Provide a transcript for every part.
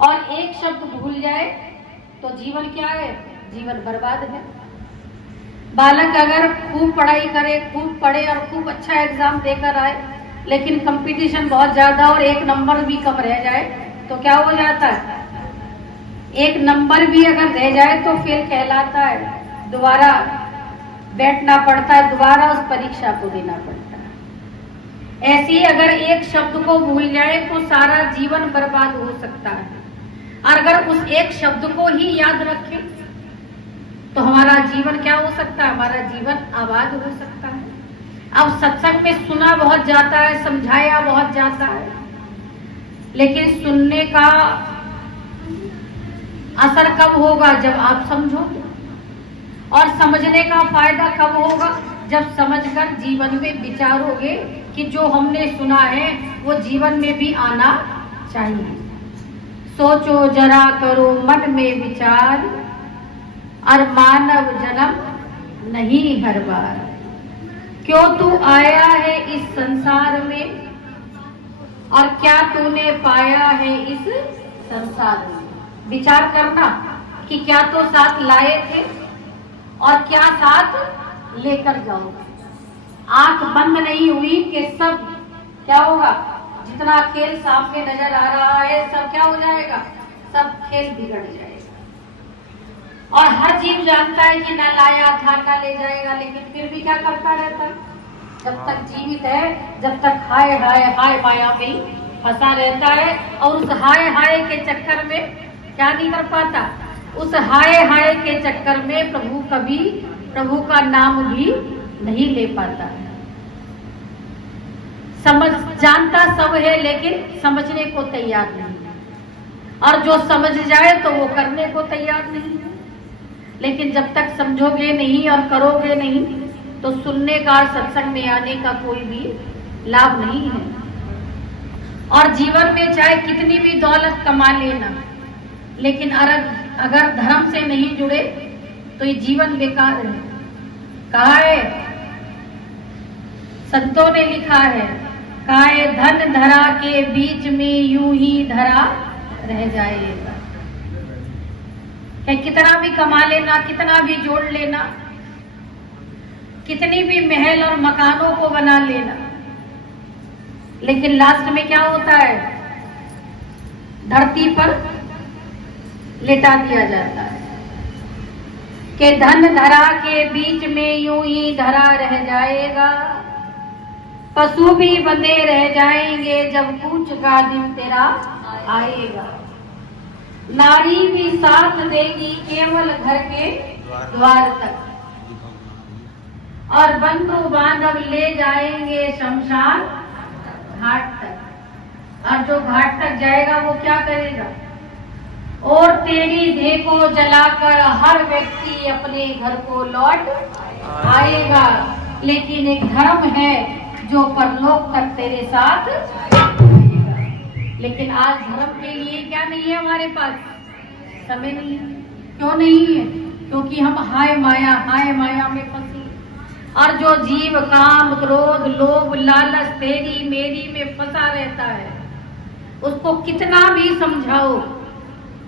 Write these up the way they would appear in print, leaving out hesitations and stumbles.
और एक शब्द भूल जाए तो जीवन क्या है? जीवन बर्बाद है। बालक अगर खूब पढ़ाई करे, खूब पढ़े और खूब अच्छा एग्जाम देकर आए, लेकिन कंपटीशन बहुत ज्यादा और एक नंबर भी कम रह जाए तो क्या हो जाता है? एक नंबर भी अगर रह जाए तो फेल कहलाता है, दोबारा बैठना पड़ता है, दोबारा उस परीक्षा को देना पड़ता है। ऐसे ही अगर एक शब्द को भूल जाए तो सारा जीवन बर्बाद हो सकता है, और अगर उस एक शब्द को ही याद रखें तो हमारा जीवन क्या हो सकता है? हमारा जीवन आबाद हो सकता है। अब सत्संग में सुना बहुत जाता है, समझाया बहुत जाता है, लेकिन सुनने का असर कब होगा? जब आप समझोगे। और समझने का फायदा कब होगा? जब समझकर जीवन में विचारोगे कि जो हमने सुना है वो जीवन में भी आना चाहिए। सोचो जरा, करो मन में विचार, और मानव जन्म नहीं हर बार। क्यों तू आया है इस संसार में, और क्या तूने पाया है इस संसार में? विचार करना कि क्या तो साथ लाए थे और क्या साथ लेकर जाओगे। आंख बंद नहीं हुई कि सब क्या होगा? जितना खेल सामने नजर आ रहा है सब क्या हो जाएगा? सब खेल बिगड़ जाएगा। और हर जीव जानता है कि न लाया था न ले जाएगा, लेकिन फिर भी क्या करता रहता है? जब तक जीवित है, जब तक हाय हाय हाय माया में फंसा रहता है, और उस हाय हाय के चक्कर में क्या नहीं कर पाता? उस हाय हाय के चक्कर में प्रभु का नाम भी नहीं ले पाता है। समझ जानता सब है, लेकिन समझने को तैयार नहीं है, और जो समझ जाए तो वो करने को तैयार नहीं है। लेकिन जब तक समझोगे नहीं और करोगे नहीं तो सुनने का और सत्संग में आने का कोई भी लाभ नहीं है। और जीवन में चाहे कितनी भी दौलत कमा लेना, लेकिन अगर धर्म से नहीं जुड़े तो ये जीवन बेकार है। कहा है, संतों ने लिखा है, कहा है धन धरा के बीच में यूं ही धरा रह जाएगा। कि कितना भी कमा लेना, कितना भी जोड़ लेना, कितनी भी महल और मकानों को बना लेना, लेकिन लास्ट में क्या होता है? धरती पर लिटा दिया जाता है कि धन धरा के बीच में यूं ही धरा रह जाएगा। पशु भी बंधे रह जाएंगे जब कूच का दिन तेरा आएगा। नारी भी साथ देगी केवल घर के द्वार तक, और बंधु बांधव ले जाएंगे शमशान घाट तक। और जो घाट तक जाएगा वो क्या करेगा? और तेरी देह को जलाकर हर व्यक्ति अपने घर को लौट आएगा, लेकिन एक धर्म है जो परलोक तक तेरे साथ आएगा। लेकिन आज धर्म के लिए क्या नहीं है हमारे पास? समय नहीं है। क्यों नहीं है? क्योंकि हम हाय माया में फंसे। और जो जीव काम क्रोध लोभ लालच तेरी मेरी में फंसा रहता है, उसको कितना भी समझाओ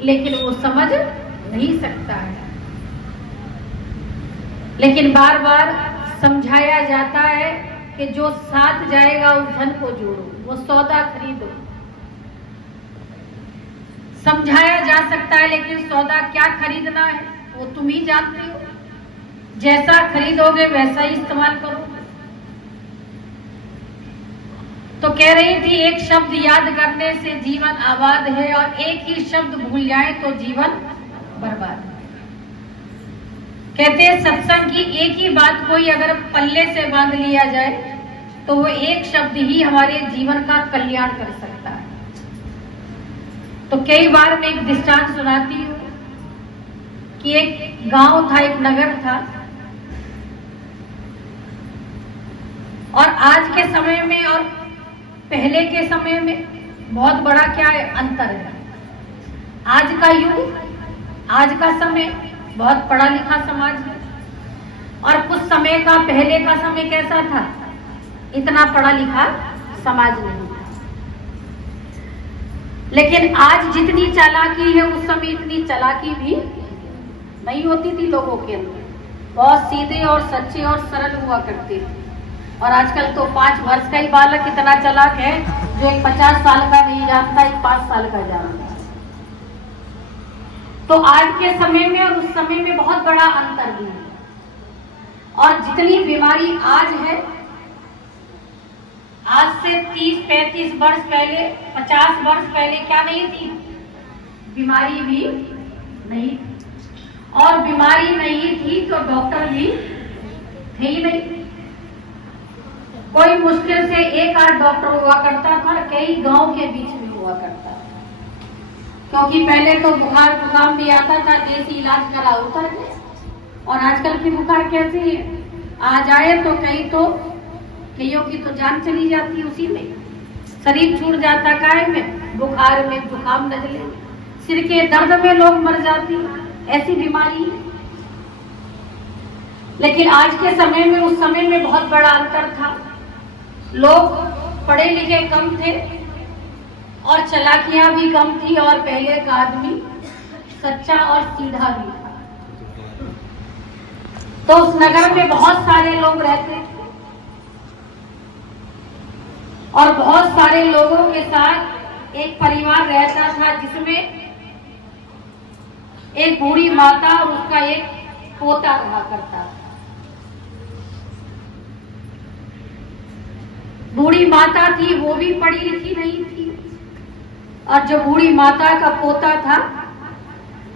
लेकिन वो समझ नहीं सकता है। लेकिन बार बार समझाया जाता है कि जो साथ जाएगा उस धन को जोड़ो, वो सौदा खरीदो। समझाया जा सकता है, लेकिन सौदा क्या खरीदना है वो तुम ही जानते हो। जैसा खरीदोगे वैसा ही इस्तेमाल करोगे। तो कह रही थी एक शब्द याद करने से जीवन आबाद है, और एक ही शब्द भूल जाए तो जीवन बर्बाद है। कहते हैं सत्संग की एक ही बात कोई अगर पल्ले से बांध लिया जाए तो वो एक शब्द ही हमारे जीवन का कल्याण कर सकता है। तो कई बार मैं एक दृष्टांत सुनाती हूँ कि एक गांव था, एक नगर था, और आज के समय में और पहले के समय में बहुत बड़ा क्या है अंतर है। आज का युग, आज का समय बहुत पढ़ा लिखा समाज है, और कुछ समय का पहले का समय कैसा था? इतना पढ़ा लिखा समाज नहीं था। लेकिन आज जितनी चालाकी है उस समय इतनी चालाकी भी नहीं होती थी लोगों के अंदर। बहुत सीधे और सच्चे और सरल हुआ करते थे। और आजकल तो 5 वर्ष का ही बालक इतना चालाक है जो एक 50 साल का नहीं जानता, एक 5 साल का जानता है। तो आज के समय में और उस समय में बहुत बड़ा अंतर भी है। और जितनी बीमारी आज है, आज से 30-35 वर्ष पहले, 50 वर्ष पहले क्या नहीं थी? बीमारी भी नहीं थी। और बीमारी नहीं थी तो डॉक्टर भी थे ही नहीं। कोई मुश्किल से 1-8 डॉक्टर हुआ करता था, कई गांव के बीच में हुआ करता था। क्योंकि पहले तो बुखार जुकाम भी आता था, देसी इलाज करा उतर गए। और आजकल की बुखार कैसी है, आ जाए तो कईयों की तो जान चली जाती है उसी में, शरीर छूट जाता काहे में, बुखार में, जुकाम नजले, सिर के दर्द में लोग मर जाती, ऐसी बीमारी। लेकिन आज के समय में उस समय में बहुत बड़ा अंतर था। लोग पढ़े लिखे कम थे और चालाकियां भी कम थी, और पहले का आदमी सच्चा और सीधा भी था। तो उस नगर में बहुत सारे लोग रहते थे और बहुत सारे लोगों के साथ एक परिवार रहता था, जिसमें एक बूढ़ी माता और उसका एक पोता रहा करता था। बूढ़ी माता थी, वो भी पढ़ी लिखी नहीं थी, और जो बूढ़ी माता का पोता था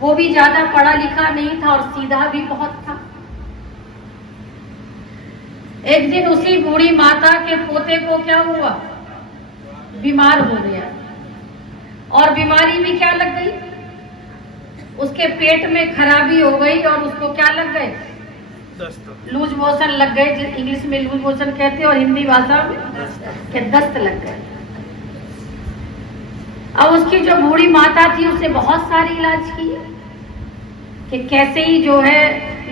वो भी ज्यादा पढ़ा लिखा नहीं था और सीधा भी बहुत था। एक दिन उसी बूढ़ी माता के पोते को क्या हुआ, बीमार हो गया। और बीमारी भी क्या लग गई, उसके पेट में खराबी हो गई और उसको क्या लग गए, लूज मोशन लग गए, जिस इंग्लिश में लूज मोशन कहते हैं और हिंदी भाषा में के दस्त लग गए। अब उसकी जो बूढ़ी माता थी उसने बहुत सारे इलाज किए कि कैसे ही जो है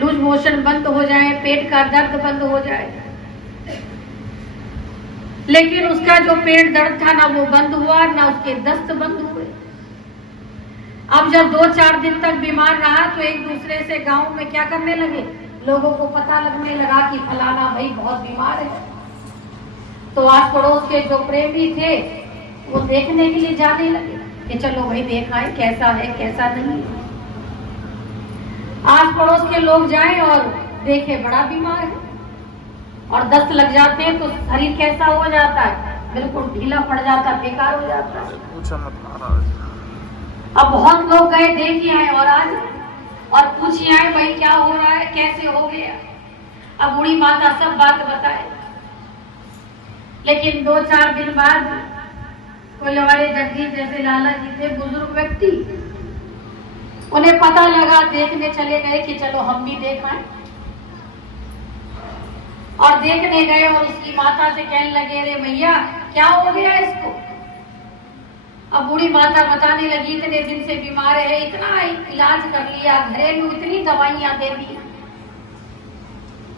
लूज मोशन बंद हो जाए, पेट का दर्द बंद हो जाए। लेकिन उसका जो पेट दर्द था ना वो बंद हुआ, ना उसके दस्त बंद हुए। अब जब 2-4 दिन तक बीमार रहा तो एक दूसरे से गांव में क्या करने लगे, लोगों को पता लगने लगा कि फलाना भाई बहुत बीमार है। तो आस पड़ोस के जो प्रेमी थे वो देखने के लिए जाने लगे कि चलो भाई देखा है कैसा है कैसा नहीं। आस पड़ोस के लोग जाएं और देखे बड़ा बीमार है, और दस्त लग जाते हैं तो शरीर कैसा हो जाता है, बिल्कुल ढीला पड़ जाता, बेकार हो जाता है। अब बहुत लोग गए देखे आए और आज और पूछे आए भाई क्या हो रहा है, कैसे हो गया। अब बूढ़ी माता सब बात बताए। लेकिन 2-4 दिन बाद कोई हमारे जगदीश जैसे लाला जी थे, बुजुर्ग व्यक्ति, उन्हें पता लगा, देखने चले गए कि चलो हम भी देखाएं। और देखने गए और उसकी माता से कहने लगे, रे भैया क्या हो गया इसको। अब बूढ़ी माता बताने लगी, इतने दिन से बीमार है, इतना इलाज कर लिया, घरेलू इतनी दवाइयां दे दी।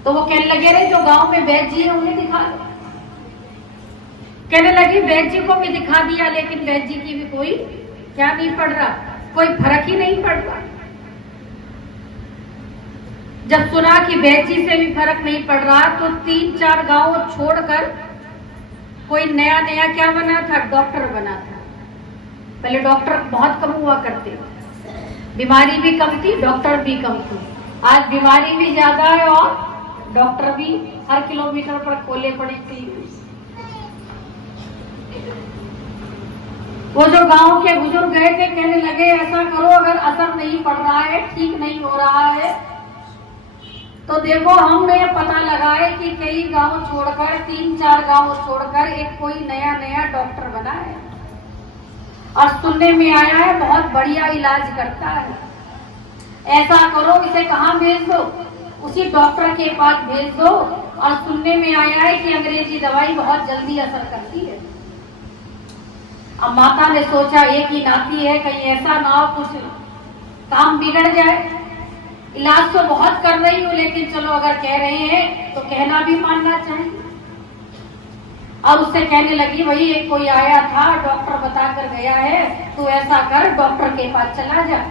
तो वो कहने लगे, रे जो गांव में वैद्य जी है उन्हें दिखा दो। कहने लगी वैद्य जी को भी दिखा दिया, लेकिन वैद्य जी की भी कोई क्या नहीं पड़ रहा, कोई फर्क ही नहीं पड़ रहा। जब सुना कि वैद्य जी से भी फर्क नहीं पड़ रहा तो 3-4 गांव छोड़कर कोई नया नया क्या बना था, डॉक्टर बना था। पहले डॉक्टर बहुत कम हुआ करते, बीमारी भी कम थी, डॉक्टर भी कम थे। आज बीमारी भी ज्यादा है और डॉक्टर भी हर किलोमीटर पर खोले पड़े थे। वो जो गांव के बुजुर्ग गए थे, कहने लगे ऐसा करो, अगर असर नहीं पड़ रहा है, ठीक नहीं हो रहा है, तो देखो हमने पता लगाए कि कई गांव छोड़कर, 3-4 गांव छोड़कर एक कोई नया नया डॉक्टर बना है और सुनने में आया है बहुत बढ़िया इलाज करता है। ऐसा करो, इसे कहाँ भेज दो, उसी डॉक्टर के पास भेज दो। और सुनने में आया है कि अंग्रेजी दवाई बहुत जल्दी असर करती है। अब माता ने सोचा एक ही नाती है, कहीं ऐसा ना हो कुछ काम बिगड़ जाए। इलाज तो बहुत कर रही हूँ, लेकिन चलो अगर कह रहे हैं तो कहना भी मानना चाहिए। और उससे कहने लगी, वही एक कोई आया था, डॉक्टर बता कर गया है तो ऐसा कर, डॉक्टर के पास चला जा।